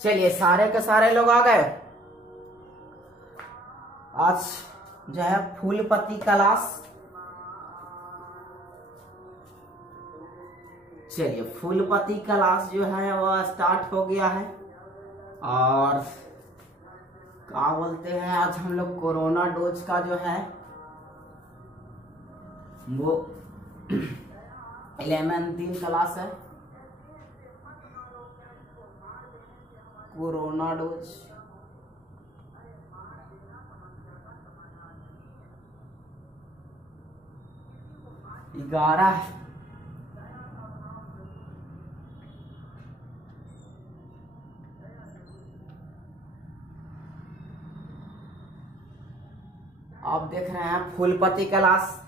चलिए सारे के सारे लोग आ गए। आज जो है फूलपति क्लास। चलिए फूलपति क्लास जो है वह स्टार्ट हो गया है। और क्या बोलते हैं, आज हम लोग कोरोना डोज का जो है वो 11 क्लास है। कोरोना डोज ग्यारह। आप देख रहे हैं फूलपति क्लास,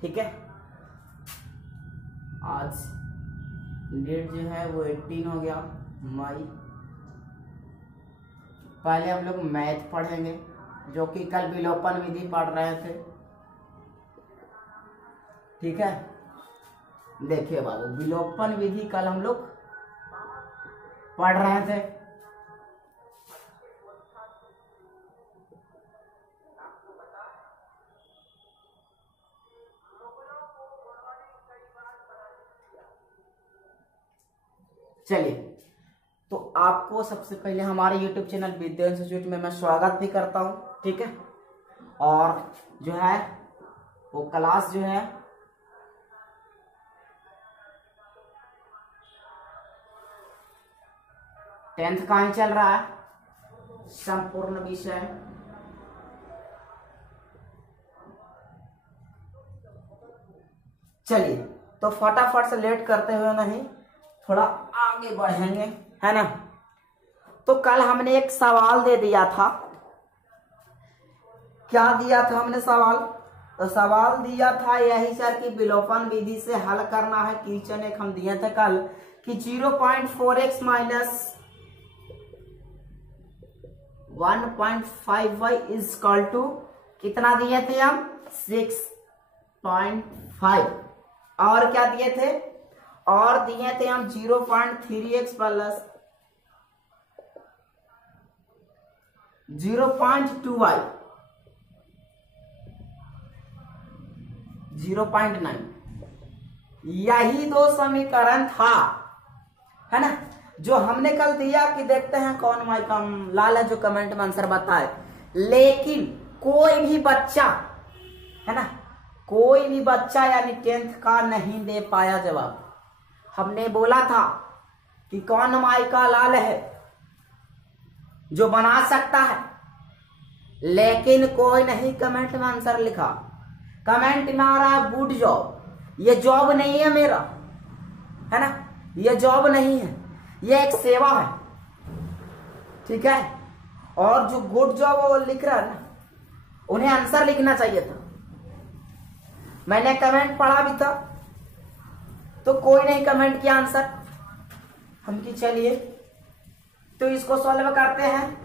ठीक है। आज डेट जो है वो 18 हो गया मई। पहले हम लोग मैथ पढ़ेंगे, जो कि कल विलोपन विधि पढ़ रहे थे, ठीक है। देखिए बाबू, विलोपन विधि कल हम लोग पढ़ रहे थे। चलिए, तो आपको सबसे पहले हमारे YouTube चैनल विद्या इंस्टीट्यूट में मैं स्वागत भी करता हूं, ठीक है। और जो है वो क्लास जो है टेंथ का ही चल रहा है, संपूर्ण विषय। चलिए, तो फटाफट से लेट करते हुए नहीं, थोड़ा आगे बढ़ेंगे, है ना। तो कल हमने एक सवाल दे दिया था। क्या दिया था हमने सवाल? तो सवाल दिया था यही सर कि विलोपन विधि से हल करना है। क्वेश्चन एक हम दिए थे कल कि 0.4x minus 1.5y is equal to कितना दिए थे हम? 6.5। और क्या दिए थे? और दिए थे हम 0.3x प्लस 0.2y 0.9। यही दो समीकरण था, है ना, जो हमने कल दिया। कि देखते हैं कौन माई कम लाल है जो कमेंट में आंसर बताए। लेकिन कोई भी बच्चा, है ना, कोई भी बच्चा यानी 10th का नहीं दे पाया जवाब। हमने बोला था कि कौन माई का लाल है जो बना सकता है, लेकिन कोई नहीं कमेंट में आंसर लिखा। कमेंट में आ रहा है गुड जॉब। ये जॉब नहीं है मेरा, है ना, ये जॉब नहीं है, ये एक सेवा है, ठीक है। और जो गुड जॉब वो लिख रहा है ना, उन्हें आंसर लिखना चाहिए था। मैंने कमेंट पढ़ा भी था, तो कोई नहीं कमेंट किया आंसर। हम की चलिए तो इसको सॉल्व करते हैं।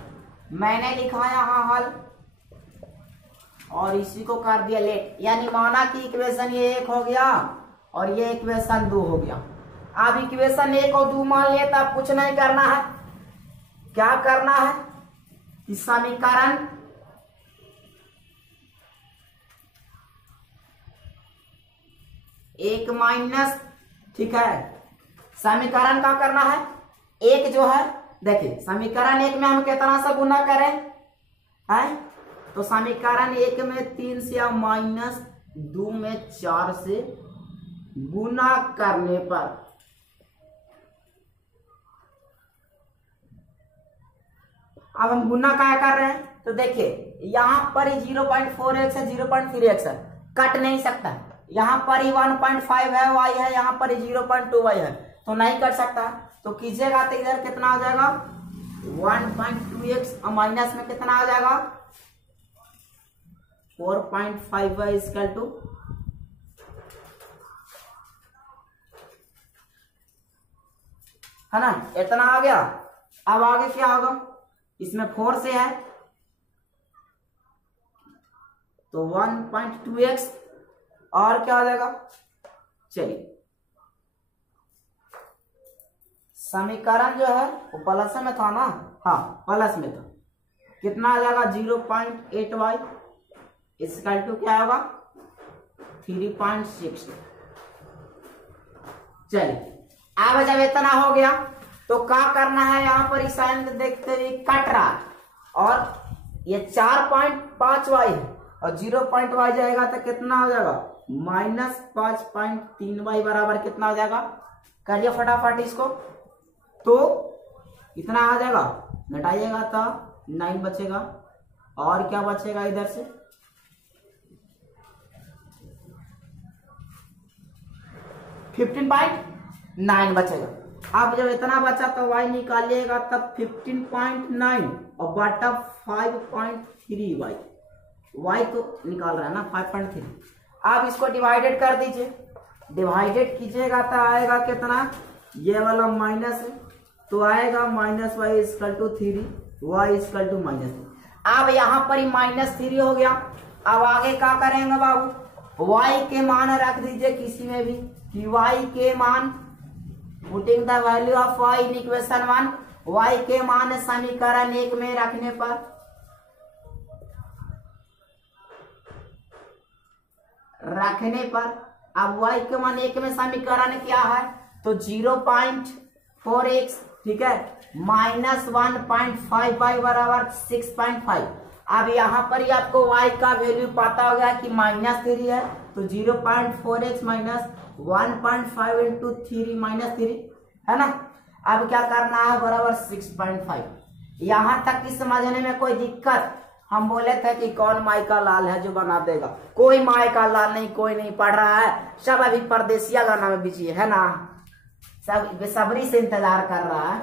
मैंने लिखा यहां हल और इसी को कर दिया लेट, यानी माना कि इक्वेशन ये 1 हो गया और ये इक्वेशन 2 हो गया। अब इक्वेशन 1 और 2 मान लिए, तब कुछ नहीं करना है। क्या करना है कि समीकरण एक माइनस, ठीक है, समीकरण का करना है एक जो है। देखिए समीकरण 1 में हम कितना से गुना करें, है, तो समीकरण 1 में 3 से या माइनस 2 में 4 से गुना करने पर अब हम गुना क्या कर रहे हैं? तो देखिए यहां पर 0.4x है, 0.3x है, कट नहीं सकता। यहां पर ही 1.5 है, y है, यहां पर 0.2y है, तो नहीं कर सकता। तो कीजिएगा तो इधर कितना आ जाएगा? 1.2x और माइनस में कितना आ जाएगा? 4.5y इक्वल टू, है ना, इतना आ गया। अब आगे क्या होगा? इसमें 4 से है तो 1.2x और क्या आ जाएगा? चलिए समीकरण जो है वो प्लस में था ना, हाँ प्लस में था, कितना आ जाएगा 0.8y इसका टू क्या होगा 3.6। चलिए अब जब इतना हो गया तो क्या करना है, यहाँ पर इस साइन को देखते हुए कट रहा है और ये 4.5y है और 0.y जाएगा तो कितना हो जाएगा -5.3y बराबर कितना हो जाएगा, करिए फटाफट इसको, तो इतना आ जाएगा, घटाइएगा तो 9 बचेगा और क्या बचेगा इधर से 15.9 बचेगा। अब जब इतना बचा तो y निकालिएगा तब 15.9 और बटा 5.3y, y तो निकाल रहा है ना 5.3। आप इसको डिवाइडेड कर दीजिए, डिवाइडेड कीजिएगा तो आएगा कितना, ये वाला माइनस है तो आएगा -y equal to 3, y equal to -3। अब यहाँ पर ही -3 हो गया। अब आगे क्या करेंगे बाबू, y के मान रख दीजिए किसी में भी कि y के मान, putting the value of y in equation 1, y के मान समीकरण 1 में रखने पर अब y के मान 1 में समीकरण क्या है तो 0.4x, ठीक है, -1.5y बराबर 6.5। अब यहाँ पर ही आपको y का वैल्यू पता हो गया कि -3 है तो 0.4x माइनस 1.5 इंटू 3 है ना। अब क्या करना है बराबर 6.5। यहाँ तक की समझने में कोई दिक्कत, हम बोले थे कि कौन माई का लाल है जो बना देगा, कोई माई का लाल नहीं, कोई नहीं पढ़ रहा है, सब अभी परदेसिया गाना में बिजी है ना, सब बेसब्री से इंतजार कर रहा है।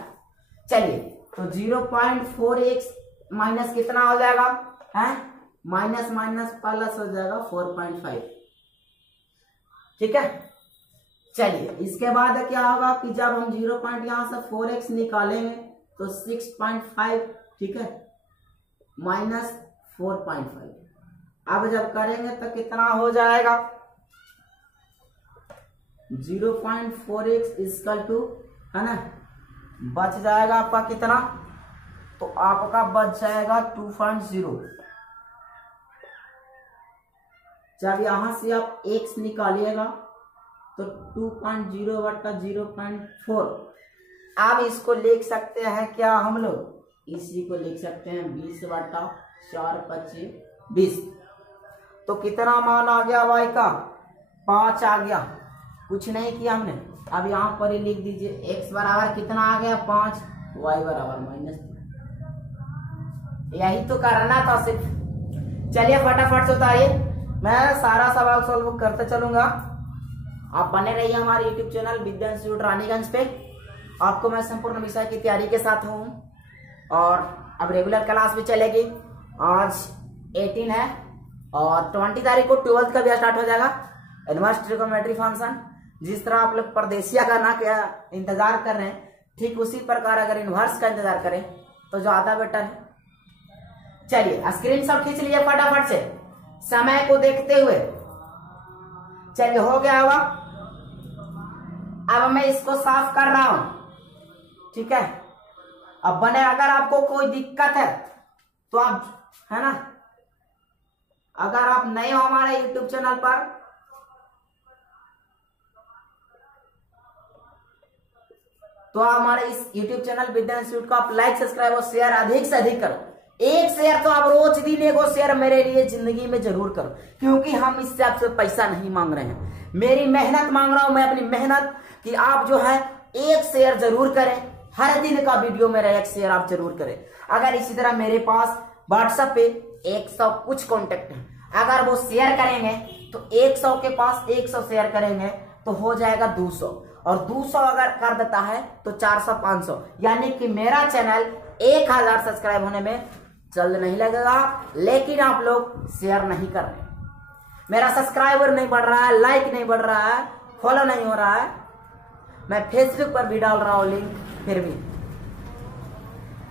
चलिए तो 0.4x माइनस कितना हो जाएगा है, माइनस माइनस प्लस हो जाएगा 4.5, ठीक है। चलिए इसके बाद क्या होगा कि जब हम 0 पॉइंट यहाँ से 4x निकालेंगे तो 6.5, ठीक है, -4.5। अब जब करेंगे तो कितना हो जाएगा 0.4x इक्वल टू, है ना, बच जाएगा आपका कितना, तो आपका बच जाएगा 2.0। जब यहां से आप x निकालिएगा तो 2.0 बटा 0.4। आप इसको लिख सकते हैं क्या हम लोग, इसी को लिख सकते हैं 20 बटा 4 25 20। तो कितना मान आ गया y का 5 आ गया, कुछ नहीं किया हमने। अब यहाँ पर ही लिख दीजिए x बराबर कितना आ गया 5, y बराबर -3। यही तो करना था सिर्फ। चलिए फटाफट से उतारिए, मैं सारा सवाल सॉल्व करते चलूंगा। आप बने रहिए हमारे YouTube चैनल विद्या इंस्टीट्यूट रानीगंज पे। आपको मैं संपूर्ण विषय की तैयारी के साथ हूँ और अब रेगुलर क्लास भी चलेगी। आज 18 है और 20 तारीख को 12th का भी स्टार्ट हो जाएगा इनवर्स ट्रिगोनोमेट्री फंक्शन। जिस तरह आप लोग परदेसिया करना क्या इंतजार कर रहे हैं, ठीक उसी प्रकार अगर इनवर्स का इंतजार करें तो ज्यादा बेटर है। चलिए स्क्रीनशॉट खींच लीजिए फटाफट से समय को देखते हुए। चलिए हो गया होगा। अब मैं इसको साफ कर रहा हूं, ठीक है। अब बने, अगर आपको कोई दिक्कत है तो आप, है ना, अगर आप नए हो हमारे YouTube चैनल पर तो हमारे इस YouTube चैनल विद्या इंस्टीट्यूट को आप लाइक सब्सक्राइब और शेयर अधिक से अधिक करो। एक शेयर तो आप रोज दिन एक शेयर मेरे लिए जिंदगी में जरूर करो, क्योंकि हम इससे आपसे पैसा नहीं मांग रहे हैं, मेरी मेहनत मांग रहा हूं मैं, अपनी मेहनत कि आप जो है एक शेयर जरूर करें। हर दिन का वीडियो मेरा एक शेयर आप जरूर करें। अगर इसी तरह मेरे पास व्हाट्सएप पे 100 कुछ कॉन्टेक्ट है, अगर वो शेयर करेंगे तो 100 के पास 100 शेयर करेंगे तो हो जाएगा 200, और 200 अगर कर देता है तो 400 500, यानी कि मेरा चैनल 1000 सब्सक्राइब होने में जल्द नहीं लगेगा। लेकिन आप लोग शेयर नहीं कर रहे, मेरा सब्सक्राइबर नहीं बढ़ रहा है, लाइक नहीं बढ़ रहा है, फॉलो नहीं हो रहा है। मैं फेसबुक पर भी डाल रहा हूं लिंक फिर भी।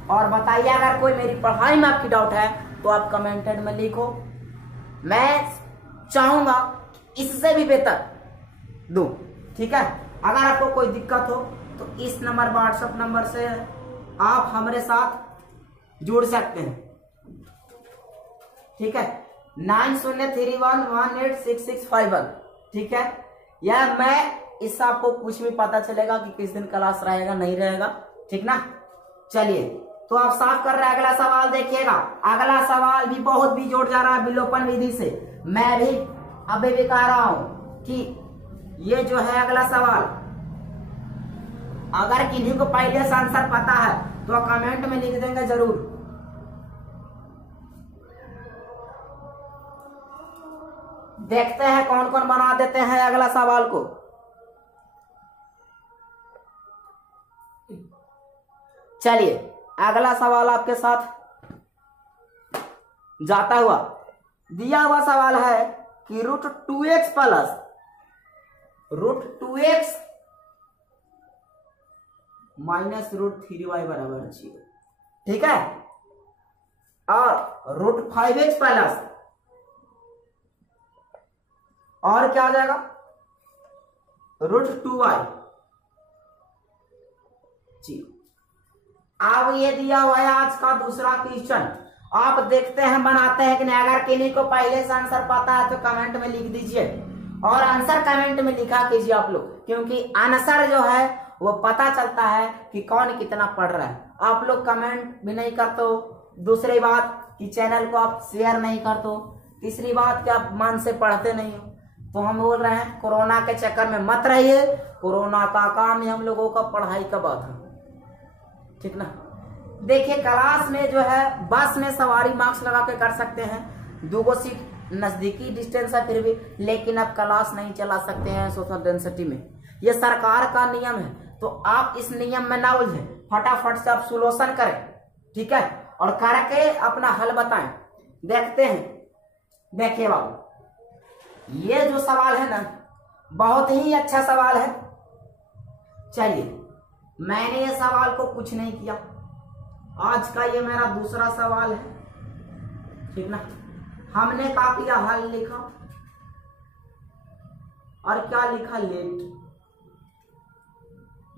और बताइए अगर कोई मेरी पढ़ाई में आपकी डाउट है तो आप कमेंटेड में लिखो, मैं चाहूंगा इससे भी बेहतर दूं, ठीक है। अगर आपको कोई दिक्कत हो तो इस नंबर व्हाट्सएप नंबर से आप हमारे साथ जुड़ सकते हैं, ठीक है। 9031186651, ठीक है। या मैं इससे आपको कुछ भी पता चलेगा कि किस दिन क्लास रहेगा नहीं रहेगा, ठीक ना। चलिए तो आप साफ कर रहे हैं, अगला सवाल देखिएगा। अगला सवाल भी बहुत भी जोड़ जा रहा है विलोपन विधि से। मैं भी अभी भी कह रहा हूं कि ये जो है अगला सवाल, अगर किन्हीं को पहले से आंसर पता है तो कमेंट में लिख देंगे जरूर। देखते हैं कौन कौन बना देते हैं अगला सवाल को। चलिए अगला सवाल आपके साथ जाता हुआ, दिया हुआ सवाल है कि √2x plus √2x minus √3y बराबर 0, ठीक है। और √5x प्लस और क्या आ जाएगा √2y 0। अब ये दिया हुआ है आज का दूसरा क्वेश्चन। आप देखते हैं बनाते हैं कि नहीं। अगर किन्हीं को पहले से आंसर पता है तो कमेंट में लिख दीजिए, और आंसर कमेंट में लिखा कीजिए आप लोग, क्योंकि आंसर जो है वो पता चलता है कि कौन कितना पढ़ रहा है। आप लोग कमेंट भी नहीं करते हो, दूसरी बात कि चैनल को आप शेयर नहीं करते हो, तीसरी बात कि आप मन से पढ़ते नहीं हो। तो हम बोल रहे हैं कोरोना के चक्कर में मत रहिए, कोरोना का काम ही हम लोगों का पढ़ाई का बात है, ठीक ना। देखिए क्लास में जो है बस में सवारी मार्क्स लगा के कर सकते हैं, 2 सीट नजदीकी डिस्टेंस है फिर भी, लेकिन अब क्लास नहीं चला सकते हैं सोशल डेंसिटी में। ये सरकार का नियम है, तो आप इस नियम में ना उलझे, फटाफट से आप सोल्यूशन करें, ठीक है, और करके अपना हल बताएं। देखते हैं, देखिए बाबू ये जो सवाल है ना बहुत ही अच्छा सवाल है। चलिए मैंने ये सवाल को कुछ नहीं किया, आज का ये मेरा दूसरा सवाल है, ठीक ना। हमने क्या किया, हल लिखा और क्या लिखा, लेट।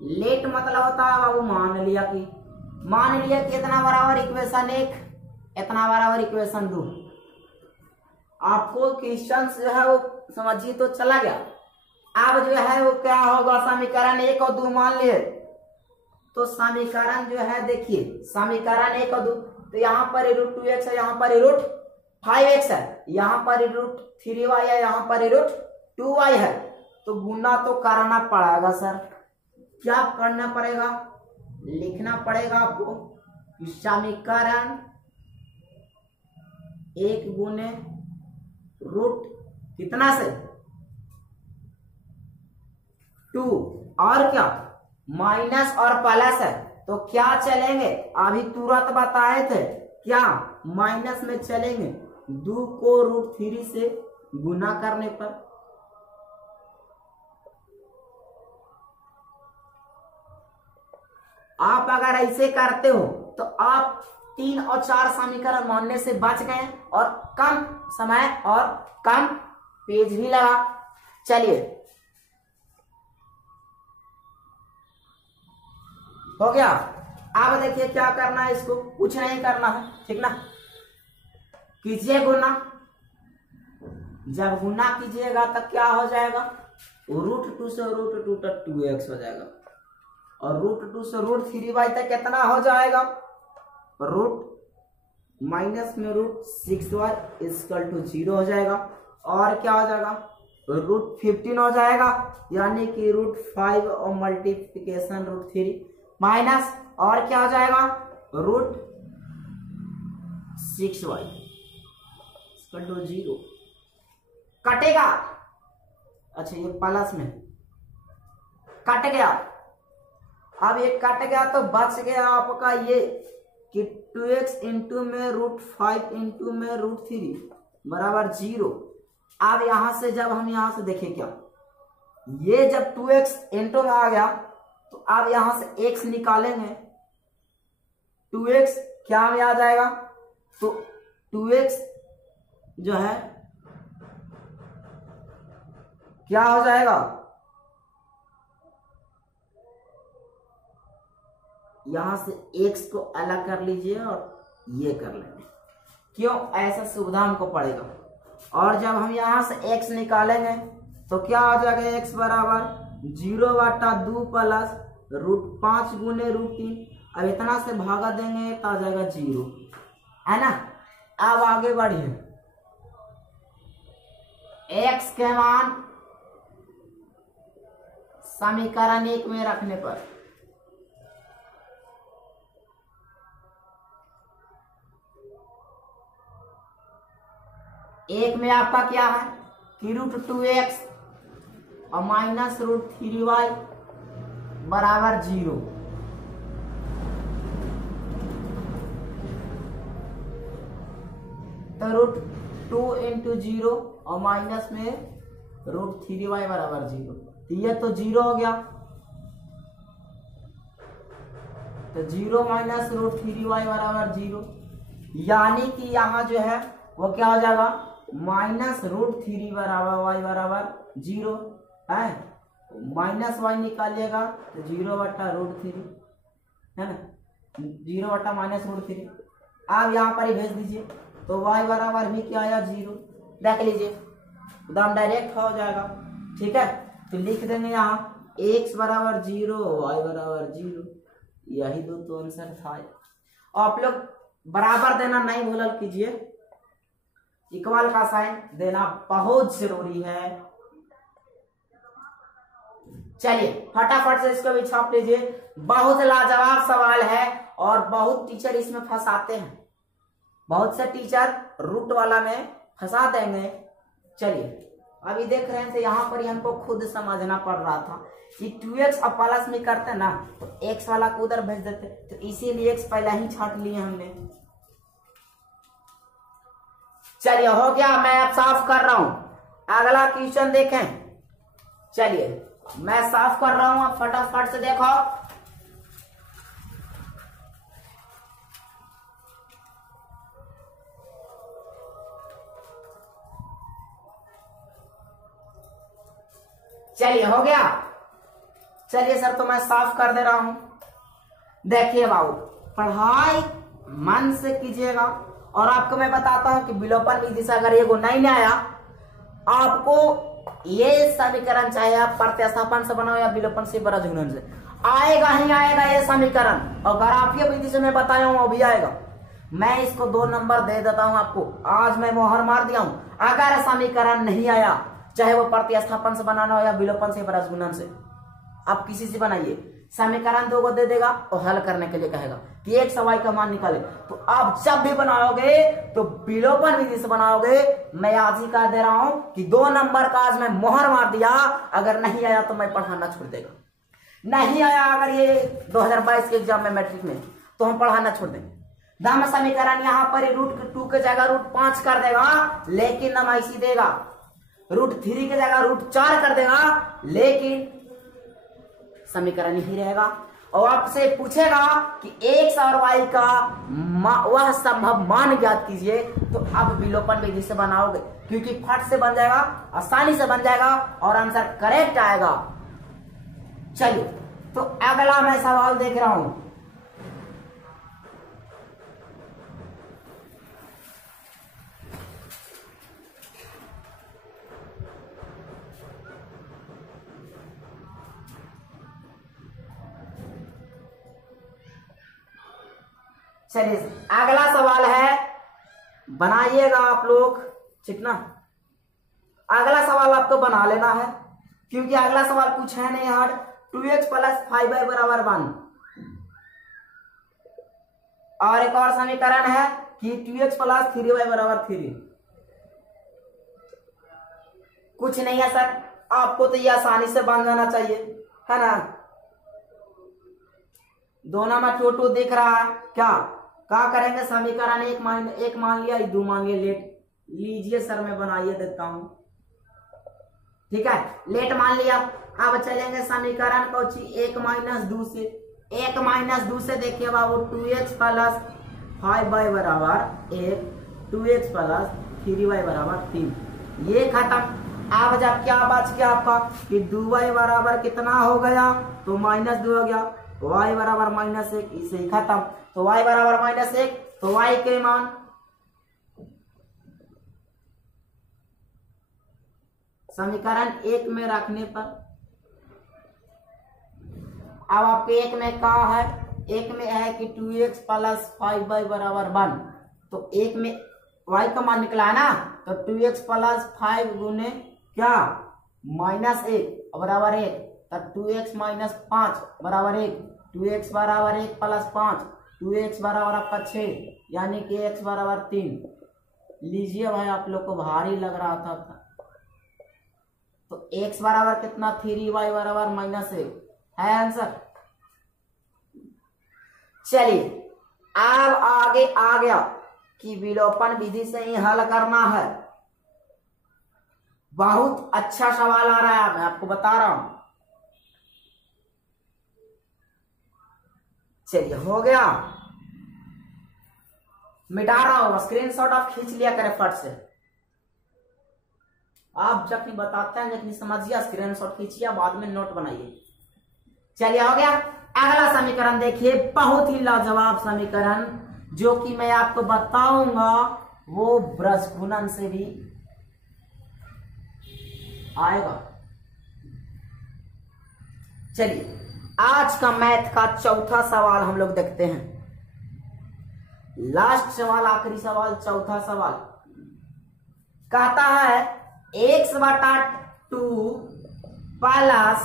लेट मतलब होता है बाबू मान लिया कि इतना बराबर इक्वेशन 1, इतना बराबर इक्वेशन 2। आपको क्वेश्चन जो है वो समझिए तो चला गया। अब जो है वो क्या होगा, समीकरण 1 और 2 मान लिए तो समीकरण जो है देखिए, समीकरण 1 और 2, तो यहाँ पर √2x है, यहाँ पर √5x है, यहाँ पर √3y है, यहाँ पर √2y है। तो गुना तो करना पड़ेगा सर। क्या करना पड़ेगा, लिखना पड़ेगा आपको समीकरण 1 गुने रूट कितना से 2, और क्या माइनस और प्लस है, तो क्या चलेंगे, अभी तुरंत बताए थे, क्या माइनस में चलेंगे, 2 को √3 से गुना करने पर। आप अगर ऐसे करते हो तो आप 3 और 4 समीकरण मानने से बच गए और कम समय और कम पेज भी लगा। चलिए हो गया। अब देखिए क्या करना है, इसको कुछ नहीं करना है, ठीक ना। कीजिए गुना, जब गुना कीजिएगा तब क्या हो जाएगा, √2 से √2 तक 2x हो जाएगा, और √2 से √3y तक कितना हो जाएगा, रूट माइनस में √6y = 0 हो जाएगा, और क्या हो जाएगा, √15 हो जाएगा, यानी कि √5 और मल्टीप्लिकेशन √3 माइनस, और क्या हो जाएगा, √6y = 0 कटेगा। अच्छा ये प्लस में कट गया, अब ये कट गया तो बच गया आपका ये कि 2x इंटू में √5 इंटू में √3 बराबर 0। अब यहां से जब हम यहां से देखें क्या, ये जब 2x इंटू में आ गया तो अब यहां से x निकालेंगे, 2x क्या में आ जाएगा, तो 2x जो है क्या हो जाएगा, यहां से x को अलग कर लीजिए और ये कर लेंगे। क्यों? ऐसा सुविधा हमको पड़ेगा। और जब हम यहां से x निकालेंगे तो क्या आ जाएगा? x बराबर 0/2 प्लस √5 गुने √3। अब इतना से भागा देंगे तो आ जाएगा 0, है ना। अब आगे बढ़िए, x के मान समीकरण 1 में रखने पर एक में आपका क्या है कि √2x और माइनस √3y बराबर 0। तो √2 इंटू 0 और माइनस में √3y बराबर 0। तो ये तो 0 हो गया, तो 0 माइनस √3y बराबर 0, यानी कि यहाँ जो है वो क्या हो जाएगा? माइनस √3 बराबर y बराबर 0 है। माइनस y निकालिएगा तो 0/√3 है ना, 0 माइनस √3। आप यहाँ पर ही भेज दीजिए तो y बराबर भी क्या आया? 0। देख लीजिए एकदम डायरेक्ट हो जाएगा। ठीक है, तो लिख देंगे यहाँ x बराबर 0 y बराबर 0। यही दो तो आंसर था। आप लोग बराबर देना नहीं भूल कीजिए, इक्वल का साइन देना बहुत जरूरी है। चलिए फटाफट से इसको भी छाप लीजिए। बहुत लाजवाब सवाल है और बहुत टीचर इसमें फंसाते हैं, बहुत से टीचर रूट वाला में फंसा देंगे। चलिए अभी देख रहे थे यहाँ पर हमको खुद समझना पड़ रहा था कि 2x और प्लस में करते ना तो x वाला को उधर भेज देते, तो इसीलिए x पहले ही छाट लिए हमने। चलिए हो गया, मैं अब साफ कर रहा हूं। अगला क्वेश्चन देखें। चलिए मैं साफ कर रहा हूं, आप फटाफट से देखो। चलिए हो गया। चलिए सर तो मैं साफ कर दे रहा हूं। देखिए बाबू, पढ़ाई मन से कीजिएगा और आपको मैं बताता हूं कि विलोपन विधि से अगर ये को नहीं आया, आपको ये समीकरण चाहे आप प्रतिस्थापन से बनाओ या विलोपन से बड़ा गुणन से, आएगा ही आएगा ये समीकरण। और ग्राफीय विधि से मैं बताया हूं वो भी आएगा। मैं इसको 2 नंबर दे देता हूं आपको। आज मैं मोहर मार दिया हूं, अगर समीकरण नहीं आया चाहे वो प्रतिस्थापन से बनाना हो या विलोपन से बड़ा गुणन से, आप किसी से बनाइए, समीकरण 2 को दे देगा और हल करने के लिए कहेगा कि x और y का मान निकाले। तो आप जब भी बनाओगे तो विलोपन विधि से बनाओगे। मैं आज ही कह दे रहा हूं कि 2 नंबर का आज मैं मोहर मार दिया। अगर नहीं आया तो मैं पढ़ाना छोड़ देगा। नहीं आया अगर ये 2022 के एग्जाम में मैट्रिक में, तो हम पढ़ाना छोड़ देंगे। दाम समीकरण यहाँ पर √2 के जगह √5 कर देगा, लेकिन नमाइशी देगा। √3 के जगह √4 कर देगा, लेकिन समीकरण ही रहेगा। और आपसे पूछेगा कि x और y का वह संभव मान ज्ञात कीजिए, तो आप विलोपन विधि से बनाओगे, क्योंकि फट से बन जाएगा, आसानी से बन जाएगा और आंसर करेक्ट आएगा। चलिए तो अगला मैं सवाल देख रहा हूं। चलिए अगला सवाल है, बनाइएगा आप लोग, ठीक ना। अगला सवाल आपको बना लेना है, क्योंकि अगला सवाल कुछ है नहीं यार। 2x प्लस 5y बराबर 1 और एक और समीकरण है कि 2x प्लस 3y बराबर 3। कुछ नहीं है सर, आपको तो ये आसानी से बन जाना चाहिए, है ना। दोनों में 2 दिख रहा है। क्या करेंगे? समीकरण एक मान लिया, 2 मान लिया, लेट लीजिए सर, मैं बनाइए देता हूं। ठीक है, लेट मान लिया। अब चलेंगे समीकरण को 1 माइनस 2 से। 1 माइनस 2 से देखिए बाबू, 2x प्लस 5y बराबर 1, 2x प्लस 3y बराबर 3, ये खत्म। अब जब क्या बच गया आपका कि 2y बराबर कितना हो गया, तो -2 हो गया। y बराबर -1, इसे ही खत्म। तो y बराबर -1, तो y के मान समीकरण 1 में रखने पर, अब आपके 1 में कहा है, 1 में है कि 2x + 5y बराबर 1, तो 1 में y का मान निकला है ना, तो 2x + 5 गुने क्या -1 बराबर 1, तब 2x - 5 बराबर 1, 2x बराबर 1 + 5, 2x बराबर आपका 6, यानी कि x बराबर 3। लीजिए भाई, आप लोग को भारी लग रहा था, तो x बराबर कितना 3y बराबर -1 है आंसर। चलिए अब आगे आ गया कि विलोपन विधि से ही हल करना है। बहुत अच्छा सवाल आ रहा है, मैं आपको बता रहा हूं। चलिए हो गया, मिटा रहा हूं, स्क्रीनशॉट आप खींच लिया करें फट से। आप जब भी बताते हैं, जब समझिए स्क्रीनशॉट खींचिए, बाद में नोट बनाइए। चलिए हो गया। अगला समीकरण देखिए, बहुत ही लाजवाब समीकरण, जो कि मैं आपको बताऊंगा वो ब्रज गुणन से भी आएगा। चलिए आज का मैथ का चौथा सवाल हम लोग देखते हैं। लास्ट सवाल, आखिरी सवाल, चौथा सवाल कहता है x/2 प्लस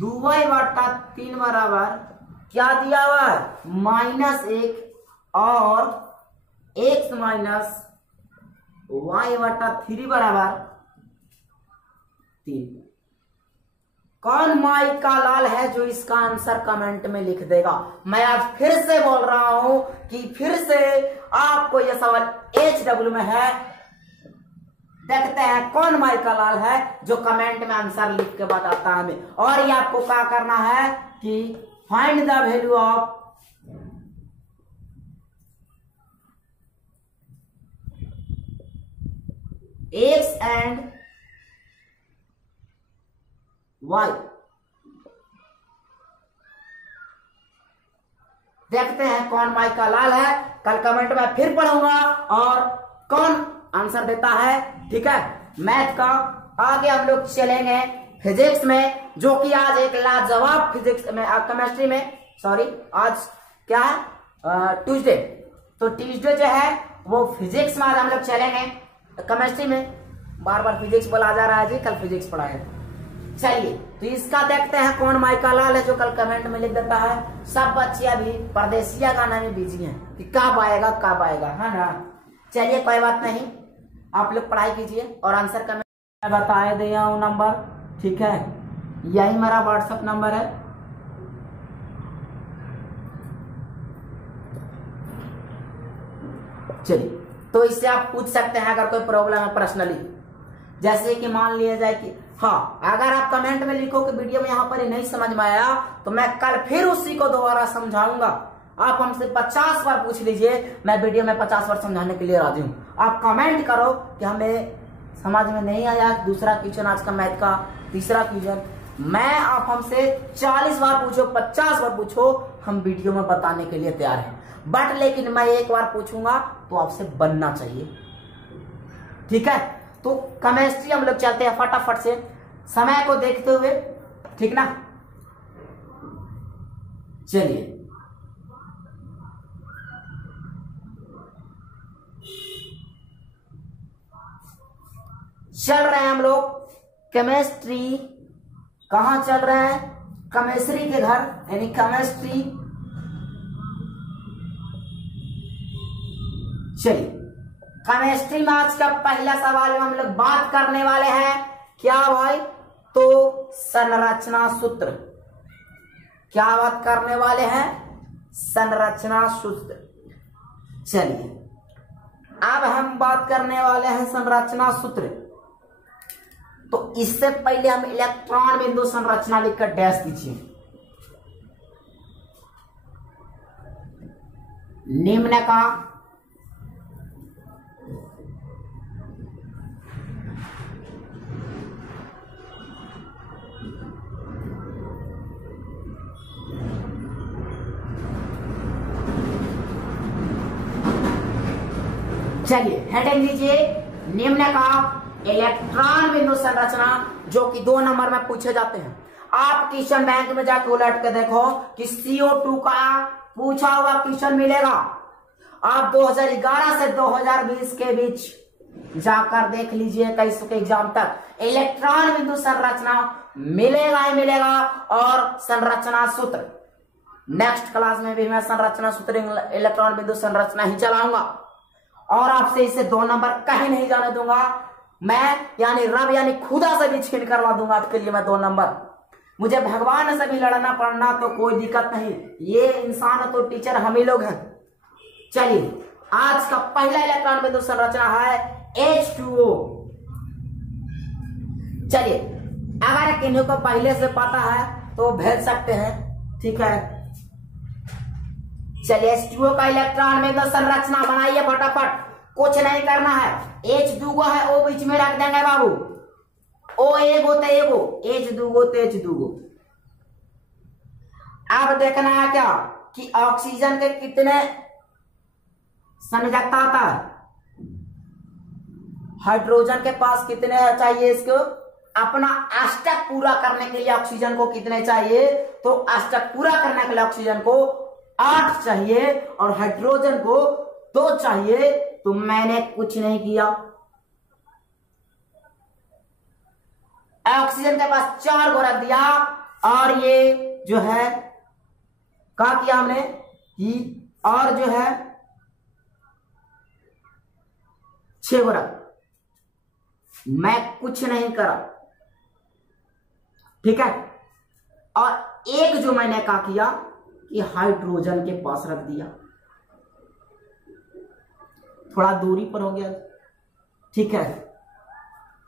2y/3 बराबर क्या दिया हुआ है -1 और x - y/3 बराबर 3। कौन माई का लाल है जो इसका आंसर कमेंट में लिख देगा। मैं आज फिर से बोल रहा हूं कि फिर से आपको यह सवाल HW में है। देखते हैं कौन माई का लाल है जो कमेंट में आंसर लिख के बताता है हमें। और ये आपको क्या करना है कि find the value of x and y। देखते हैं कौन माई का लाल है, कल कमेंट में फिर पढ़ूंगा और कौन आंसर देता है। ठीक है, मैथ का आगे हम लोग चलेंगे फिजिक्स में, जो कि आज एक लाजवाब फिजिक्स में, केमिस्ट्री में, सॉरी आज क्या है ट्यूसडे, तो ट्यूसडे जो है वो फिजिक्स में आज हम लोग चलेंगे। केमिस्ट्री में बार बार फिजिक्स बोला जा रहा है जी, कल फिजिक्स पढ़ाए। चलिए तो इसका देखते हैं कौन माई का लाल है जो कल कमेंट में लिख देता है। सब बच्चे अभी परदेसिया गाना में बिजी हैं कि कब आएगा कब आएगा, है ना। चलिए कोई बात नहीं, आप लोग पढ़ाई कीजिए और आंसर कमेंट में बता दिया हूं नंबर। ठीक है, यही मेरा व्हाट्सएप नंबर है। चलिए तो इससे आप पूछ सकते हैं अगर कोई प्रॉब्लम है पर्सनली। जैसे कि मान लिया जाए कि हाँ, अगर आप कमेंट में लिखो कि वीडियो में यहाँ पर नहीं समझ में आया तो मैं कल फिर उसी को दोबारा समझाऊंगा। आप हमसे 50 बार पूछ लीजिए, मैं वीडियो में 50 बार समझाने के लिए राजी हूँ। आप कमेंट करो कि हमें समझ में नहीं आया, दूसरा क्वेश्चन आज का मैथ का, तीसरा क्वेश्चन, मैं आप हमसे 40 बार पूछो, 50 बार पूछो, हम वीडियो में बताने के लिए तैयार हैं। बट लेकिन मैं एक बार पूछूंगा तो आपसे बनना चाहिए। ठीक है, तो केमिस्ट्री हम लोग चलते हैं फटाफट से समय को देखते हुए, ठीक ना। चलिए चल रहे हैं हम लोग केमिस्ट्री। कहां चल रहे हैं? केमिस्ट्री के घर, यानी केमिस्ट्री। चलिए केमिस्ट्री में आज का पहला सवाल में हम लोग बात करने वाले हैं क्या भाई, तो संरचना सूत्र। क्या बात करने वाले हैं? संरचना सूत्र। चलिए अब हम बात करने वाले हैं संरचना सूत्र। तो इससे पहले हम इलेक्ट्रॉन बिंदु संरचना लिखकर डैश दीजिए। निम्न का चलिए हेडिंग लीजिए, निम्न का इलेक्ट्रॉन बिंदु संरचना जो कि 2 नंबर में पूछे जाते हैं। आप क्वेश्चन बैंक में जाकर उलट के देखो कि CO2 का पूछा हुआ क्वेश्चन मिलेगा। आप 2011 से 2020 के बीच जाकर देख लीजिए कई के एग्जाम तक इलेक्ट्रॉन बिंदु संरचना मिलेगा ही मिलेगा। और संरचना सूत्र नेक्स्ट क्लास में भी मैं संरचना सूत्र इलेक्ट्रॉन बिंदु संरचना ही चलाऊंगा और आपसे इसे 2 नंबर कहीं नहीं जाने दूंगा। मैं यानी रब यानी खुदा से भी छीन करवा दूंगा आपके लिए मैं 2 नंबर। मुझे भगवान से भी लड़ना पड़ना तो कोई दिक्कत नहीं, ये इंसान तो टीचर हम ही लोग हैं। चलिए आज का पहला इलेक्ट्रॉन बिंदु संरचना है H2O। चलिए अगर किन्हीं को पहले से पता है तो भेज सकते हैं, ठीक है। चलिए H2O का इलेक्ट्रॉन बिंदु संरचना बनाइए फटाफट, कुछ नहीं करना है। H2 को है O बीच में रख देंगे बाबू, O एगो तो एगो, H2 तो H2। अब देखना है क्या कि ऑक्सीजन के कितने संयोजकता आता है, हाइड्रोजन के पास कितने चाहिए इसको अपना अष्टक पूरा करने के लिए ऑक्सीजन को कितने चाहिए, तो अष्टक पूरा करने के लिए ऑक्सीजन को 8 चाहिए और हाइड्रोजन को 2 चाहिए। तो मैंने कुछ नहीं किया, ऑक्सीजन के पास 4 को रख दिया और ये जो है क्या किया हमने कि और जो है 6 को रख, मैं कुछ नहीं करा, ठीक है। और एक जो मैंने क्या किया कि हाइड्रोजन के पास रख दिया, थोड़ा दूरी पर हो गया, ठीक है।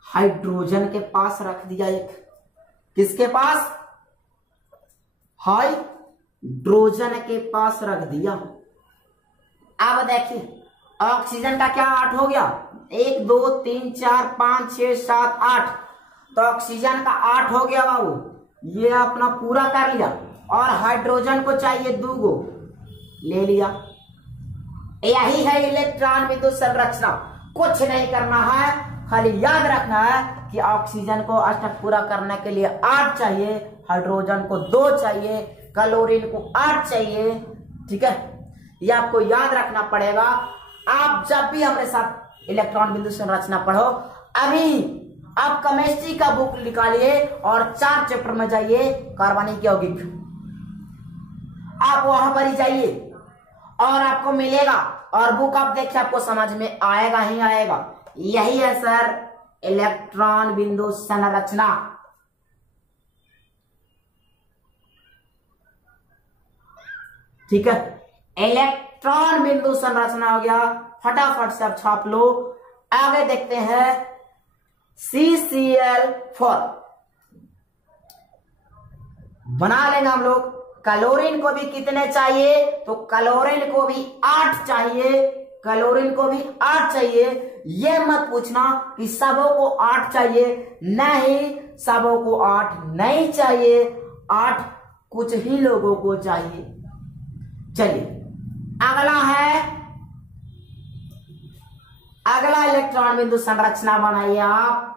हाइड्रोजन के पास रख दिया, एक किसके पास, हाइड्रोजन के पास रख दिया। अब देखिए ऑक्सीजन का क्या 8 हो गया, 1 2 3 4 5 6 7 8, तो ऑक्सीजन का 8 हो गया बाबू, ये अपना पूरा कर लिया। और हाइड्रोजन को चाहिए 2 गो, ले लिया। यही है इलेक्ट्रॉन बिंदु संरचना, कुछ नहीं करना है, खाली याद रखना है कि ऑक्सीजन को अष्टक पूरा करने के लिए 8 चाहिए, हाइड्रोजन को 2 चाहिए, क्लोरीन को 8 चाहिए, ठीक है। ये आपको याद रखना पड़ेगा। आप जब भी हमारे साथ इलेक्ट्रॉन बिंदु संरचना पढ़ो, अभी आप केमिस्ट्री का बुक निकालिए और 4 चैप्टर में जाइए, कार्बनिक यौगिक, आप वहां पर ही जाइए और आपको मिलेगा और बुक आप देखिए आपको समझ में आएगा ही आएगा। यही है सर इलेक्ट्रॉन बिंदु संरचना। ठीक है, इलेक्ट्रॉन बिंदु संरचना हो गया, फटाफट से आप छाप लो। आगे देखते हैं CCl4 बना लेंगे हम लोग। क्लोरीन को भी कितने चाहिए, तो क्लोरीन को भी 8 चाहिए, क्लोरीन को भी 8 चाहिए। ये मत पूछना कि सबों को 8 चाहिए, नहीं, सबों को 8 नहीं चाहिए, 8 कुछ ही लोगों को चाहिए। चलिए अगला है, अगला इलेक्ट्रॉन बिंदु संरचना बनाइए आप,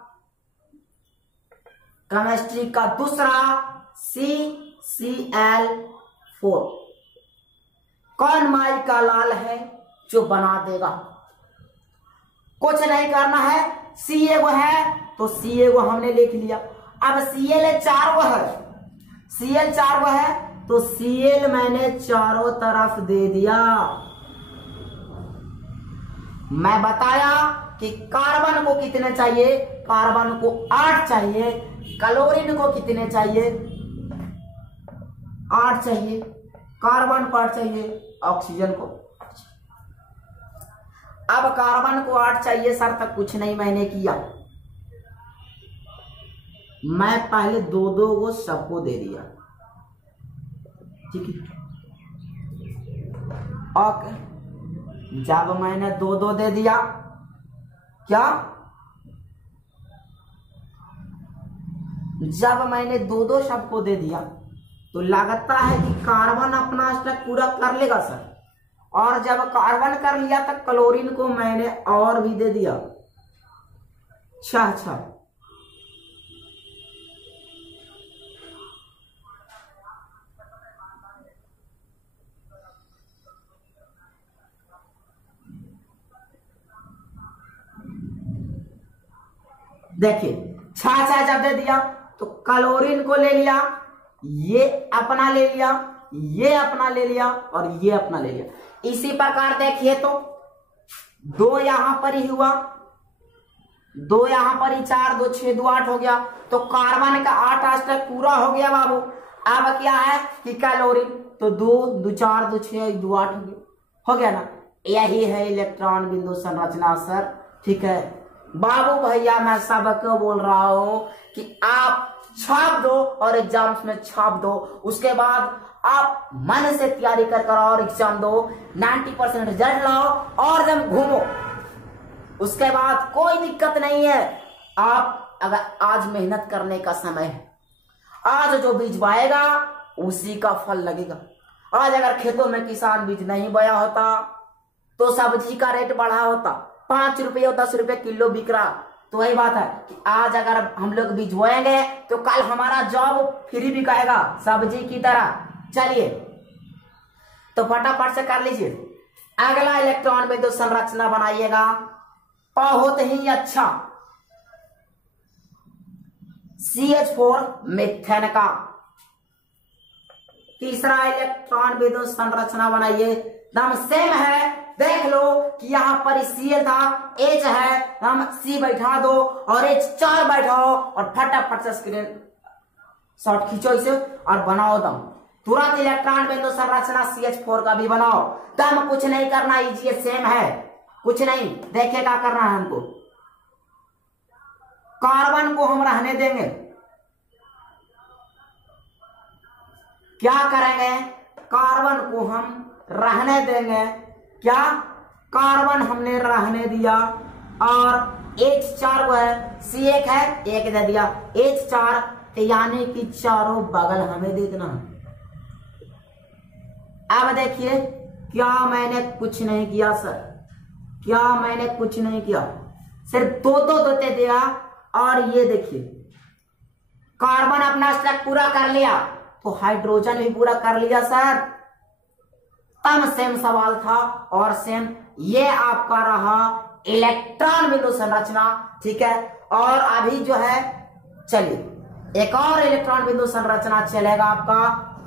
केमिस्ट्री का दूसरा CCl4। कौन माई का लाल है जो बना देगा, कुछ नहीं करना है। Ca वो है तो Ca वो हमने लिख लिया। अब Cl4 वो है, Cl4 वो है तो Cl मैंने चारों तरफ दे दिया। मैं बताया कि कार्बन को कितने चाहिए, कार्बन को 8 चाहिए, क्लोरीन को कितने चाहिए, 8 चाहिए, कार्बन को 8 चाहिए, ऑक्सीजन को 8 चाहिए। अब कार्बन को 8 चाहिए सर, तक कुछ नहीं मैंने किया, मैं पहले 2-2 को सबको दे दिया, ठीक है। ओके, जब मैंने 2-2 दे दिया, क्या, जब मैंने 2-2 सबको दे दिया तो लगता है कि कार्बन अपना अष्टक पूरा कर लेगा सर, और जब कार्बन कर लिया तो क्लोरीन को मैंने और भी दे दिया। अच्छा, देखिए छा जब दे दिया तो क्लोरीन को ले लिया, ये अपना ले लिया, ये अपना ले लिया और ये अपना ले लिया। इसी प्रकार देखिए तो 2 यहां पर ही हुआ, 2 यहां पर ही, 4 2 6 2 8 हो गया। तो कार्बन का 8 अष्टक पूरा हो गया बाबू। अब क्या है कि क्लोरीन, तो 2 2 4 2 6 2 8 हो गया ना। यही है इलेक्ट्रॉन बिंदु संरचना सर। ठीक है बाबू भैया, मैं सबको बोल रहा हूं कि आप छाप दो और एग्जाम्स में छाप दो, उसके बाद आप मन से तैयारी कर और एग्जाम दो, 90% रिजल्ट लाओ और जब घूमो, उसके बाद कोई दिक्कत नहीं है। आप अगर आज मेहनत करने का समय है, आज जो बीज बोएगा उसी का फल लगेगा। आज अगर खेतों में किसान बीज नहीं बोया होता तो सब्जी का रेट बढ़ा होता, 5 रुपये और 10 रुपये किलो बिक रहा। तो वही बात है कि आज अगर हम लोग बीज बोएंगे तो कल हमारा जॉब फ्री बिकाएगा सब्जी की तरह। चलिए तो फटाफट से कर लीजिए। अगला इलेक्ट्रॉन बिंदु संरचना बनाइएगा बहुत ही अच्छा, CH4 मीथेन का। तीसरा इलेक्ट्रॉन बिंदु संरचना बनाइए, एकदम सेम है। देख लो कि यहां पर Cl था, H है, हम C बैठा दो और H4 बैठाओ और फटाफट से स्क्रीन शॉट खींचो इसे और बनाओ दम। तुरंत इलेक्ट्रॉन बिंदु संरचना CH4 का भी बनाओ। दम कुछ नहीं करना, इजी सेम है, कुछ नहीं। देखिए क्या करना है हमको, कार्बन को हम रहने देंगे। क्या करेंगे, कार्बन को हम रहने देंगे। क्या, कार्बन हमने रहने दिया और H4 को है, C1 है, 1 दे दिया, H4 यानी कि चारों बगल हमें दे देना। अब देखिए क्या मैंने कुछ नहीं किया सर, क्या मैंने कुछ नहीं किया, सिर्फ दो देते दिया। और ये देखिए कार्बन अपना स्ट्रक्चर पूरा कर लिया तो हाइड्रोजन भी पूरा कर लिया सर। तब सेम सवाल था और सेम ये आपका रहा इलेक्ट्रॉन बिंदु संरचना। ठीक है, और अभी जो है चलिए एक और इलेक्ट्रॉन बिंदु संरचना चलेगा आपका,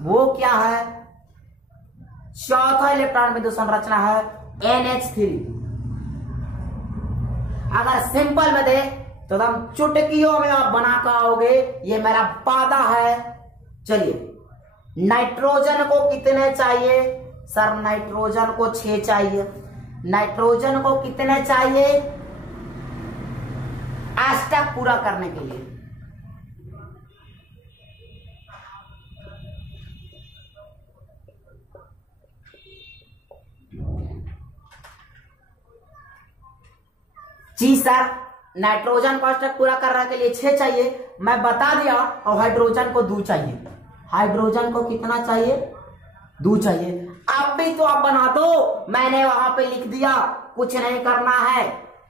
वो क्या है, चौथा इलेक्ट्रॉन बिंदु संरचना है NH3। अगर सिंपल में दे तो एकदम चुटकियों में आप बना कर आओगे, ये मेरा वादा है। चलिए नाइट्रोजन को कितने चाहिए सर, नाइट्रोजन को 6 चाहिए। नाइट्रोजन को कितने चाहिए अष्टक पूरा करने के लिए, जी सर नाइट्रोजन को अष्टक पूरा करने के लिए 6 चाहिए, मैं बता दिया। और हाइड्रोजन को 2 चाहिए। हाइड्रोजन को कितना चाहिए, 2 चाहिए। अब भी तो आप बना दो, मैंने वहां पे लिख दिया, कुछ नहीं करना है,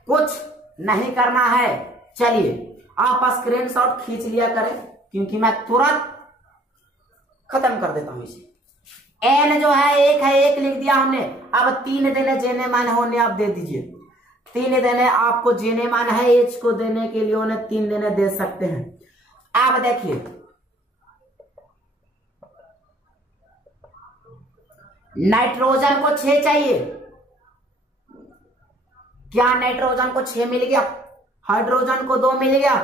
कुछ नहीं करना है। चलिए आप स्क्रीनशॉट खींच लिया करें क्योंकि मैं तुरंत खत्म कर देता हूं इसे। एन जो है 1 है, 1 लिख दिया हमने। अब 3 देने जेने मान होने आप दे दीजिए, 3 देने आपको जेने मान है, एच को देने के लिए उन्हें 3 देने दे सकते हैं। अब देखिए नाइट्रोजन को 6 चाहिए, क्या नाइट्रोजन को 6 मिल गया, हाइड्रोजन को 2 मिल गया,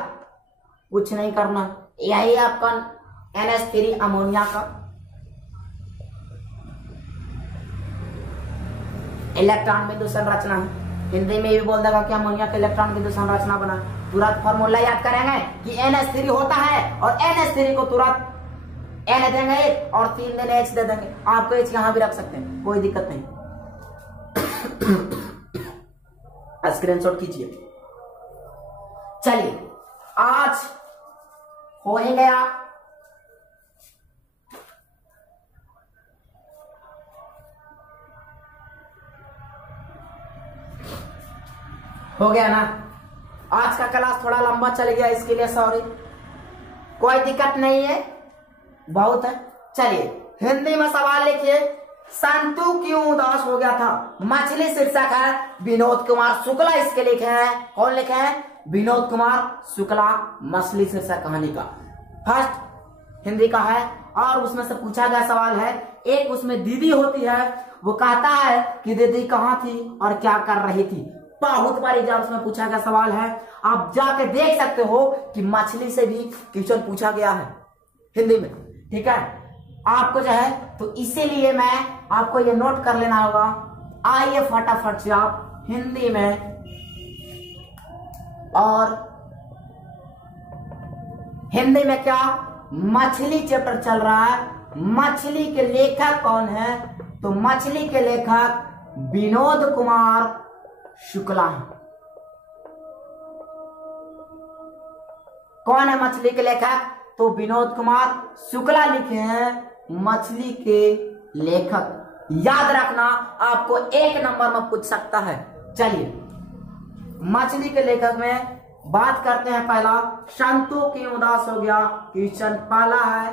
कुछ नहीं करना। यही आपका NH3 अमोनिया का इलेक्ट्रॉन बिंदु संरचना है। हिंदी में भी बोल देगा कि अमोनिया का इलेक्ट्रॉन बिंदु संरचना बना। तुरंत फॉर्मूला याद करेंगे कि NH3 होता है और NH3 को तुरंत N देंगे और 3 देने H दे देंगे। आपको H यहां भी रख सकते हैं, कोई दिक्कत नहीं। स्क्रीनशॉट कीजिए। चलिए आज हो ही गया। हो गया ना। आज का क्लास थोड़ा लंबा चल गया, इसके लिए सॉरी, कोई दिक्कत नहीं है, बहुत है। चलिए हिंदी में सवाल लिखिए, संतु क्यों उदास हो गया था। मछली शीर्षक है, विनोद कुमार शुक्ला इसके लिखे हैं। कौन लिखे हैं? विनोद कुमार शुक्ला, मछली शीर्षक कहानी का फर्स्ट हिंदी का है। और उसमें से पूछा गया सवाल है, एक उसमें दीदी होती है, वो कहता है कि दीदी कहाँ थी और क्या कर रही थी। बहुत बार एग्जाम्स में पूछा गया सवाल है, आप जाके देख सकते हो कि मछली से भी क्वेश्चन पूछा गया है हिंदी में, ठीक है। आपको जो है तो इसीलिए मैं आपको ये नोट कर लेना होगा। आइए फटाफट से आप हिंदी में, और हिंदी में क्या, मछली चैप्टर चल रहा है। मछली के लेखक कौन है? तो मछली के लेखक विनोद कुमार शुक्ला है। कौन है मछली के लेखक? तो विनोद कुमार शुक्ला लिखे हैं मछली के लेखक। याद रखना, आपको 1 नंबर में पूछ सकता है। चलिए मछली के लेखक में बात करते हैं। पहला, संतु क्यों उदास हो गया, क्वेश्चन पहला है।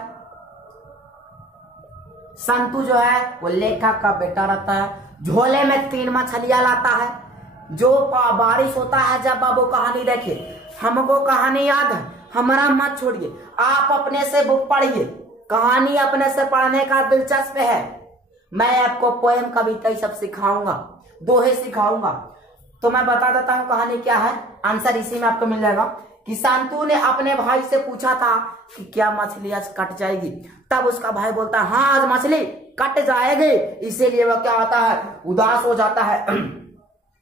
संतु जो है वो लेखक का बेटा रहता है, झोले में 3 मछलियां लाता है। जो बारिश होता है जब आप वो कहानी देखिए, हमको कहानी याद है, हमारा मत छोड़िए, आप अपने से बुक पढ़िए, कहानी अपने से पढ़ने का दिलचस्प है। मैं आपको पोएम कविता सब सिखाऊंगा, दोहे सिखाऊंगा। तो मैं बता देता हूं कहानी क्या है, आंसर इसी में आपको मिल जाएगा। कि संतु ने अपने भाई से पूछा था कि क्या मछली आज कट जाएगी। तब उसका भाई बोलता है हाँ आज मछली कट जाएगी। इसीलिए वह क्या होता है, उदास हो जाता है।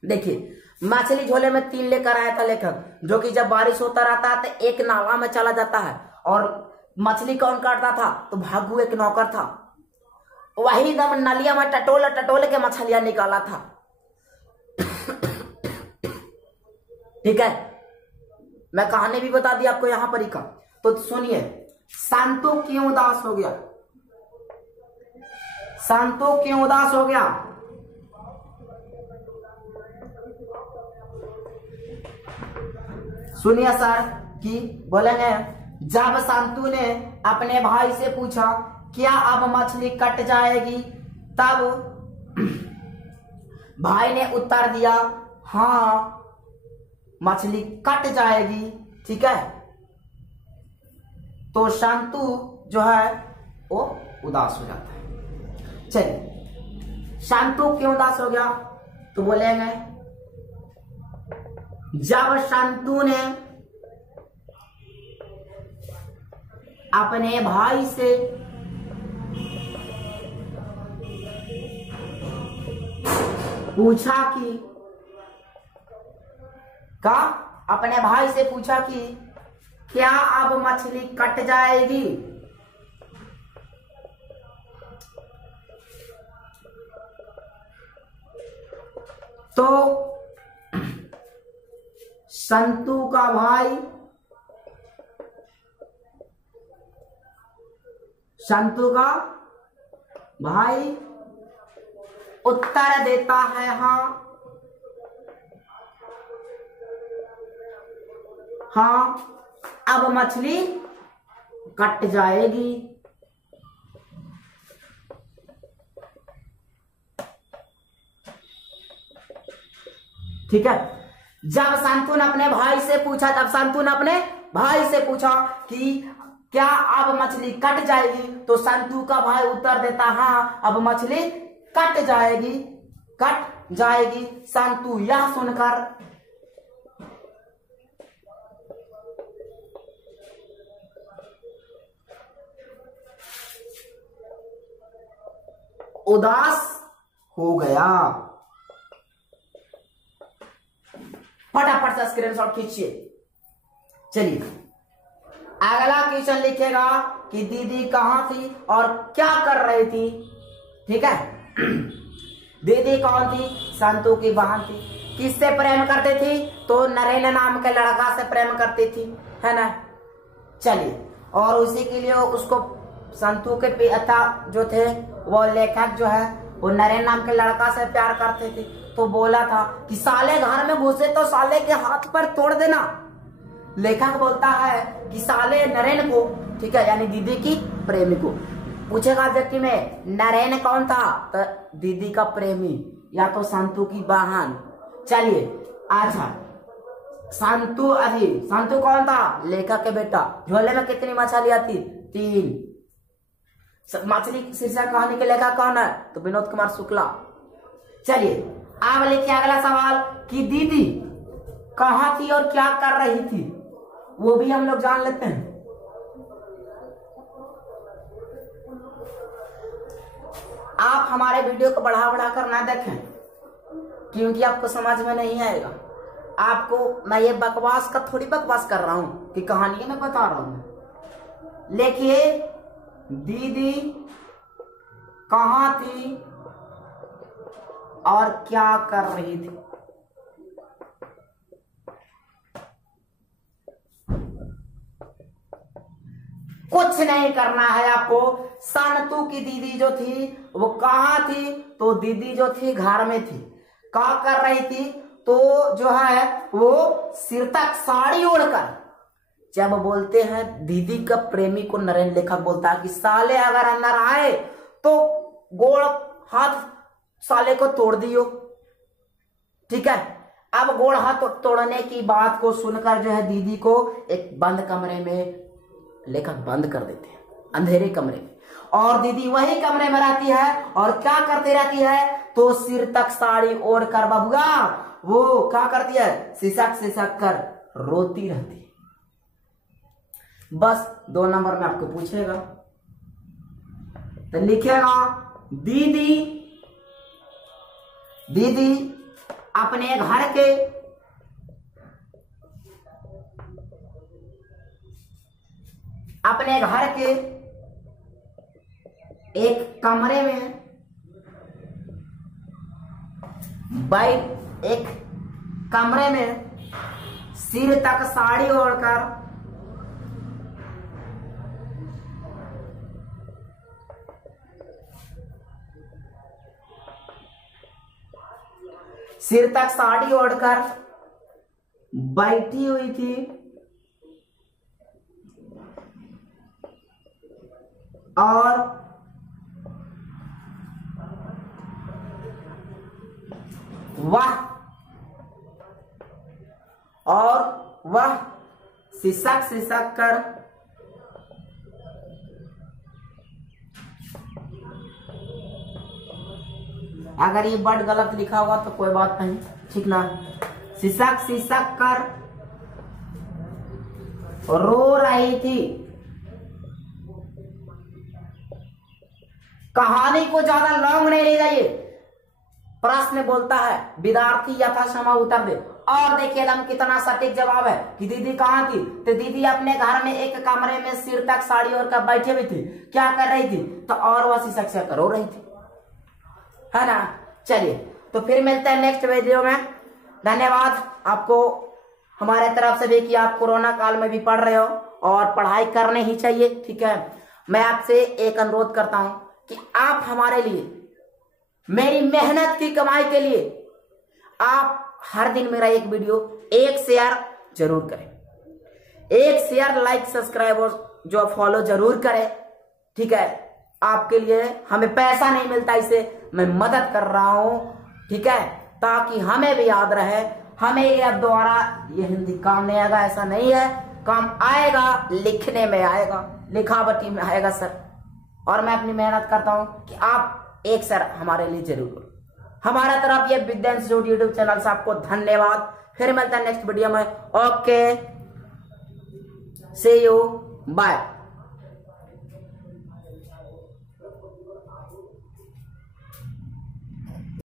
देखिए मछली झोले में 3 लेकर आया था लेखक, जो कि जब बारिश होता रहता है तो एक नावा में चला जाता है। और मछली कौन काटता था? तो भागू एक नौकर था, वही दम नलिया में टटोल टटोल के मछलियां निकाला था। ठीक है, मैं कहानी भी बता दी आपको यहां पर ही का। तो सुनिए, संतु क्यों उदास हो गया, संतु क्यों उदास हो गया। सुनिए सर कि बोलेंगे, जब संतु ने अपने भाई से पूछा क्या अब मछली कट जाएगी, तब भाई ने उत्तर दिया हाँ मछली कट जाएगी। ठीक है, तो संतु जो है वो उदास हो जाता है। चलिए संतु क्यों उदास हो गया, तो बोलेंगे जब संतु ने अपने भाई से पूछा कि अपने भाई से पूछा कि क्या अब मछली कट जाएगी, तो संतु का भाई उत्तर देता है हाँ अब मछली कट जाएगी। ठीक है, जब संतु ने अपने भाई से पूछा कि क्या अब मछली कट जाएगी, तो संतु का भाई उत्तर देता हाँ अब मछली कट जाएगी। संतु यह सुनकर उदास हो गया। फटाफट से स्क्रीनशॉट खींचिए। चलिए अगला क्वेश्चन लिखेगा कि दीदी कहां थी और क्या कर रही थी। ठीक है, दीदी कौन थी? संतु की बहन थी। किससे प्रेम करती थी? तो नरेंद्र नाम के लड़का से प्रेम करती थी, है ना। चलिए, और उसी के लिए उसको संतु के पिता जो थे वो लेखक जो है वो नरेन नाम के लड़का से प्यार करते थे, तो बोला था कि साले घर में घुसे तो साले के हाथ पर तोड़ देना। लेखक बोलता है कि साले नरेन को, ठीक है, यानी दीदी की प्रेमी को पूछेगा व्यक्ति में नरेन कौन था, तो दीदी का प्रेमी या तो संतू की बहन। चलिए अच्छा, संतू कौन था? लेखक के बेटा। झोले में कितनी मछलियां थी? 3। मछली शीर्षक कहानी के लेखक कौन है? तो विनोद कुमार शुक्ला। चलिए अब लिखिए अगला सवाल कि दीदी कहाँ थी और क्या कर रही थी, वो भी हम लोग जान लेते हैं। आप हमारे वीडियो को बढ़ा कर ना देखें, क्योंकि आपको समझ में नहीं आएगा। आपको मैं ये बकवास का थोड़ी बकवास कर रहा हूं कि कहानी मैं बता रहा हूं। देखिए दीदी कहां थी और क्या कर रही थी। कुछ नहीं करना है आपको। संतू की दीदी जो थी वो कहां थी? तो दीदी जो थी घर में थी। क्या कर रही थी? तो जो है वो सिर तक साड़ी ओढ़कर, जब बोलते हैं दीदी का प्रेमी को नरेन लेखक बोलता है कि साले अगर अंदर आए तो गोड़ हाथ साले को तोड़ दियो, ठीक है। अब गोड़ हाथ तोड़ने की बात को सुनकर जो है दीदी को एक बंद कमरे में लेखक बंद कर देते हैं, अंधेरे कमरे में, और दीदी वही कमरे में रहती है और क्या करती रहती है? तो सिर तक साड़ी ओढ़कर बबुआ वो क्या करती है? सिसक कर रोती रहती है। बस 2 नंबर में आपको पूछेगा तो लिखेगा दीदी अपने घर के एक कमरे में सिर तक साड़ी ओढ़कर बैठी हुई थी और वह सिसक कर अगर ये वर्ड गलत लिखा हुआ तो कोई बात नहीं, ठीक ना। सिसक कर रो रही थी। कहानी को ज्यादा लॉन्ग नहीं ले जाइए। प्रश्न बोलता है विद्यार्थी यथासंभव उत्तर दे। और देखिए एकदम कितना सटीक जवाब है कि दीदी कहाँ थी? तो दीदी अपने घर में एक कमरे में सिर तक साड़ी ओढ़कर बैठी हुई थी। क्या कर रही थी? तो और वह सिसक रो रही थी, है ना। चलिए तो फिर मिलते हैं नेक्स्ट वीडियो में। धन्यवाद आपको हमारे तरफ से भी कि आप कोरोना काल में भी पढ़ रहे हो और पढ़ाई करनी ही चाहिए, ठीक है। मैं आपसे एक अनुरोध करता हूं कि आप हमारे लिए, मेरी मेहनत की कमाई के लिए आप हर दिन मेरा एक वीडियो एक शेयर जरूर करें। एक शेयर, लाइक, सब्सक्राइब और जो फॉलो जरूर करें, ठीक है। आपके लिए हमें पैसा नहीं मिलता, इसे मैं मदद कर रहा हूं, ठीक है, ताकि हमें भी याद रहे। हमें ये अब दोबारा ये हिंदी काम नहीं आएगा, ऐसा नहीं है, काम आएगा, लिखने में आएगा, लिखावटी में आएगा सर। और मैं अपनी मेहनत करता हूं कि आप एक सर हमारे लिए जरूर करो। हमारा तरफ ये विद्यांश जो यूट्यूब चैनल से आपको धन्यवाद। फिर मिलता है नेक्स्ट वीडियो में। Okay, see you, bye.